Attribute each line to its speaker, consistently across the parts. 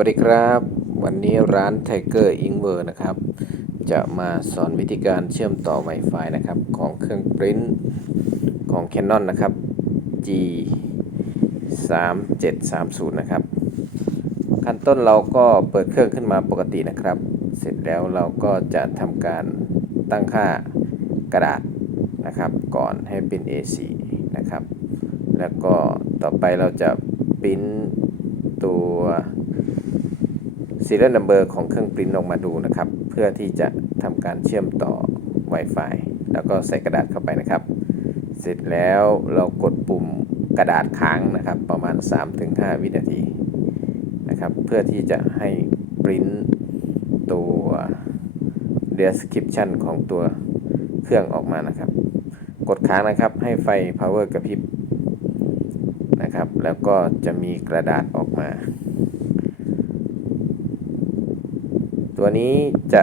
Speaker 1: วัสดีครับ วันนี้ร้าน Tiger i n v e r นะครับ จะมาสอนวิธีการเชื่อมต่อ Wi-Fi นะครับ ของเครื่องปริ้นของ Canon นะครับ G 3 7 3 0นะครับ ขั้นต้นเราก็เปิดเครื่องขึ้นมาปกตินะครับ เสร็จแล้วเราก็จะทำการตั้งค่ากระดาษนะครับ ก่อนให้เป็น A4 นะครับ แล้วก็ต่อไปเราจะปริ้นตัว serial number ของเครื่องปริ้นออกมาดูนะครับ เพื่อที่จะทำการเชื่อมต่อ Wi-Fi แล้วก็ใส่กระดาษเข้าไปนะครับ เสร็จแล้วเรากดปุ่มกระดาษค้างนะครับ ประมาณ 3-5 วินาทีนะครับ เพื่อที่จะให้ปริ้นตัว description ของตัวเครื่องออกมานะครับ กดค้างนะครับให้ไฟ power กระพริบนะครับ แล้วก็จะมีกระดาษออกมา ตัวนี้จะ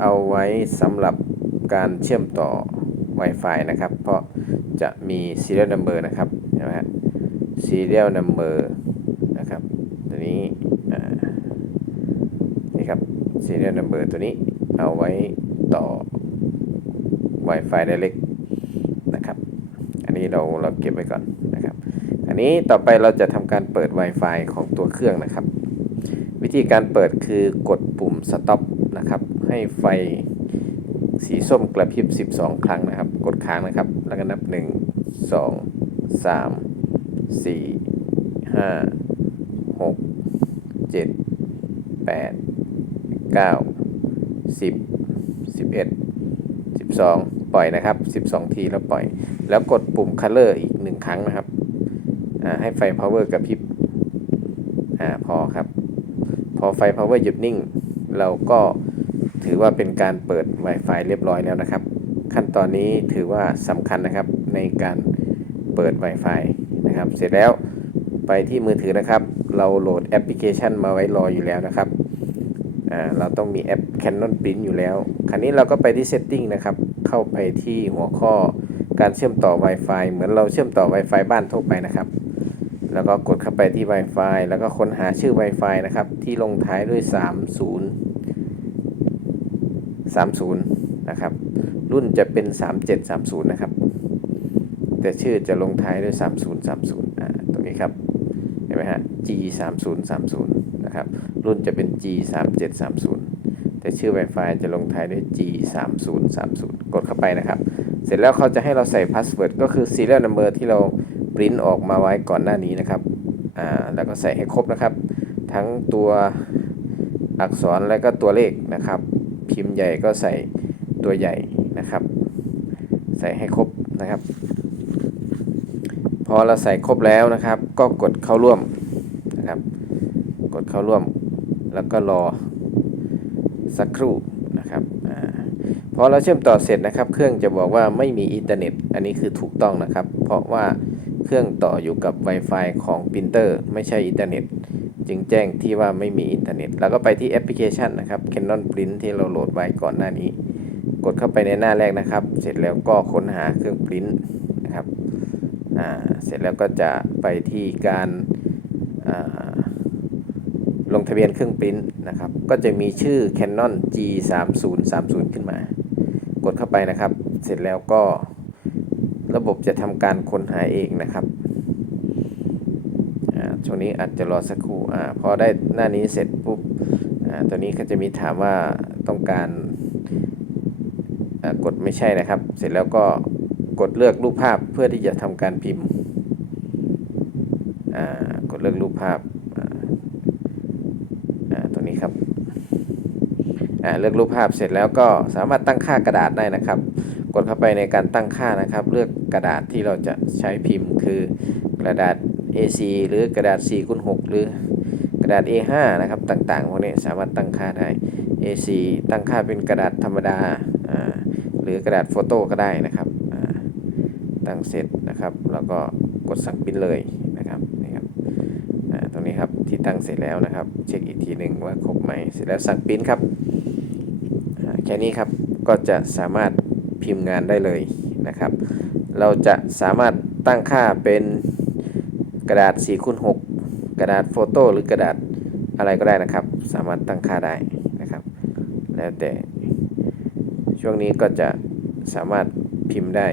Speaker 1: เอาไว้สำหรับการเชื่อมต่อ Wi-Fi นะครับ เพราะจะมี serial number นะครับเห็นไหมฮะ serial number นะครับ ตัวนี้นี่ครับ serial number ตัวนี้เอาไว้ต่อ Wi-Fi Direct นะครับ อันนี้เราเราเก็บไว้ก่อนนะครับ อันนี้ต่อไปเราจะทำการเปิด Wi-Fi ของตัวเครื่องนะครับ วิธีการเปิดคือกดปุ่ม stop นะครับ ให้ไฟสีส้มกระพริบ 12 ครั้งนะครับ กดค้างนะครับ แล้วก็นับ 1 2 3 4 5 6 7 8 9 10 11 12 ปล่อยนะครับ 12 ทีแล้วปล่อย แล้วกดปุ่ม color อีก 1 ครั้งนะครับ ให้ไฟ power กระพริบ อ่า พอครับ พอไฟ power หยุดนิ่ง เราก็ถือว่าเป็นการเปิด Wi-Fi เรียบร้อยแล้วนะครับ ขั้นตอนนี้ถือว่าสำคัญนะครับในการเปิด Wi-Fi นะครับ เสร็จแล้วไปที่มือถือนะครับ เราโหลดแอปพลิเคชันมาไว้รออยู่แล้วนะครับเราต้องมีแอป Canon Print อยู่แล้ว คราวนี้เราก็ไปที่ Setting นะครับ เข้าไปที่หัวข้อการเชื่อมต่อ Wi-Fi เหมือนเราเชื่อมต่อ Wi-Fi บ้านทั่วไปนะครับ แล้วก็กดเข้าไปที่ Wi-Fi แล้วก็ค้นหาชื่อ Wi-Fi นะครับ ที่ลงท้ายด้วย 30 30 นะครับ รุ่นจะเป็น 3730 นะครับ แต่ชื่อจะลงท้ายด้วย 3030อ่าตรงนี้ครับ เห็นไหมฮะ G 3030นะครับ รุ่นจะเป็น G 3730 แต่ชื่อ Wi-Fi จะลงท้ายด้วย G 3030กดเข้าไปนะครับ เสร็จแล้วเขาจะให้เราใส่พาสเวิร์ดก็คือ serial number ที่เรา ปริ้นออกมาไว้ก่อนหน้านี้นะครับอ่าแล้วก็ใส่ให้ครบนะครับ ทั้งตัวอักษรและก็ตัวเลขนะครับ พิมพ์ใหญ่ก็ใส่ตัวใหญ่นะครับ ใส่ให้ครบนะครับ พอเราใส่ครบแล้วนะครับ ก็กดเข้าร่วมนะครับ กดเข้าร่วม แล้วก็รอสักครู่นะครับอพอเราเชื่อมต่อเสร็จนะครับ เครื่องจะบอกว่าไม่มีอินเทอร์เน็ต อันนี้คือถูกต้องนะครับ เพราะว่า เครื่องต่ออยู่กับ Wi-Fi ของปรินเตอร์ไม่ใช่อินเทอร์เน็ต จึงแจ้งที่ว่าไม่มีอินเทอร์เน็ต แล้วก็ไปที่แอปพลิเคชันนะครับ Canon Print ที่เราโหลดไว้ก่อนหน้านี้ กดเข้าไปในหน้าแรกนะครับ เสร็จแล้วก็ค้นหาเครื่องปริ้นนะครับเสร็จแล้วก็จะไปที่การลงทะเบียนเครื่องปริ้นนะครับ ก็จะมีชื่อ Canon G 3 0 3 0ขึ้นมา กดเข้าไปนะครับ เสร็จแล้วก็ ระบบจะทำการค้นหาเองนะครับช่วงนี้อาจจะรอสักครู่อพอได้หน้านี้เสร็จปุ๊บตัวนี้ก็จะมีถามว่าต้องการกดไม่ใช่นะครับ เสร็จแล้วก็กดเลือกรูปภาพเพื่อที่จะทำการพิมพ์กดเลือกรูปภาพตัวนี้ครับเลือกรูปภาพเสร็จแล้วก็สามารถตั้งค่ากระดาษได้นะครับ กดเข้าไปในการตั้งค่านะครับ เลือกกระดาษที่เราจะใช้พิมพ์คือกระดาษ A4 หรือกระดาษ4คูณ6หรือกระดาษ A5 นะครับต่างๆพวกนี้สามารถตั้งค่าได้ A4 ตั้งค่าเป็นกระดาษธรรมดาอ่าหรือกระดาษโฟโต้ก็ได้นะครับอ่าตั้งเสร็จนะครับแล้วก็กดสั่งปริ้นเลยนะครับนี่ครับอ่าตรงนี้ครับที่ตั้งเสร็จแล้วนะครับ เช็คอีกทีหนึ่งว่าครบไหมเสร็จแล้วสั่งปริ้นครับอ่าแค่นี้ครับก็จะสามารถ พิมพ์งานได้เลยนะครับ เราจะสามารถตั้งค่าเป็นกระดาษ4คูณ6กระดาษโฟโต้หรือกระดาษอะไรก็ได้นะครับ สามารถตั้งค่าได้นะครับ แล้วแต่ช่วงนี้ก็จะสามารถพิมพ์ได้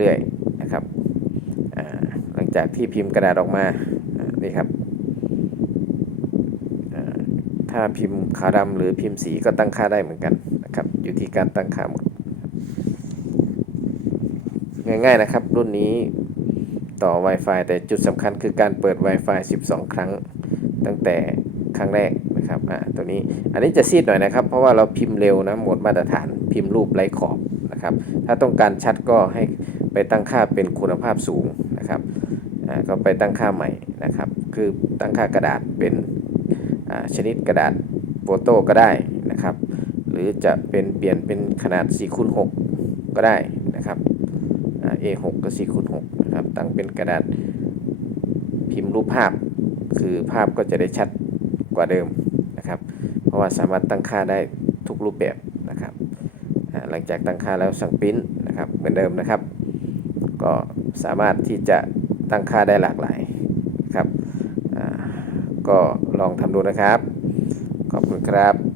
Speaker 1: เรื่อยๆนะครับหลังจากที่พิมพ์กระดาษออกมานี่ครับถ้าพิมพ์ขาวดำหรือพิมพ์สีก็ตั้งค่าได้เหมือนกัน นะครับ อยู่ที่การตั้งค่าหมด ง่ายๆนะครับ รุ่นนี้ต่อ Wi-Fi แต่จุดสำคัญคือการเปิด Wi-Fi 12 ครั้ง ตั้งแต่ครั้งแรกนะครับอ่าตัวนี้อันนี้จะซีดหน่อยนะครับ เพราะว่าเราพิมพ์เร็วนะโหมดมาตรฐานพิมพ์รูปไร้ขอบนะครับ ถ้าต้องการชัดก็ให้ไปตั้งค่าเป็นคุณภาพสูงนะครับอ่าก็ไปตั้งค่าใหม่นะครับ คือตั้งค่ากระดาษเป็นอ่าชนิดกระดาษโฟโต้ก็ได้นะครับ หรือจะเป็นเปลี่ยนเป็นขนาด4คูณ6ก็ได้นะครับอ่า A6 ก็4คูณ6นะครับตั้งเป็นกระดาษพิมพ์รูปภาพ คือภาพก็จะได้ชัดกว่าเดิมนะครับ เพราะว่าสามารถตั้งค่าได้ทุกรูปแบบนะครับหลังจากตั้งค่าแล้วสั่งปริ้นนะครับเหมือนเดิมนะครับ ก็สามารถที่จะตั้งค่าได้หลากหลายนะครับก็ลองทำดูนะครับ ขอบคุณครับ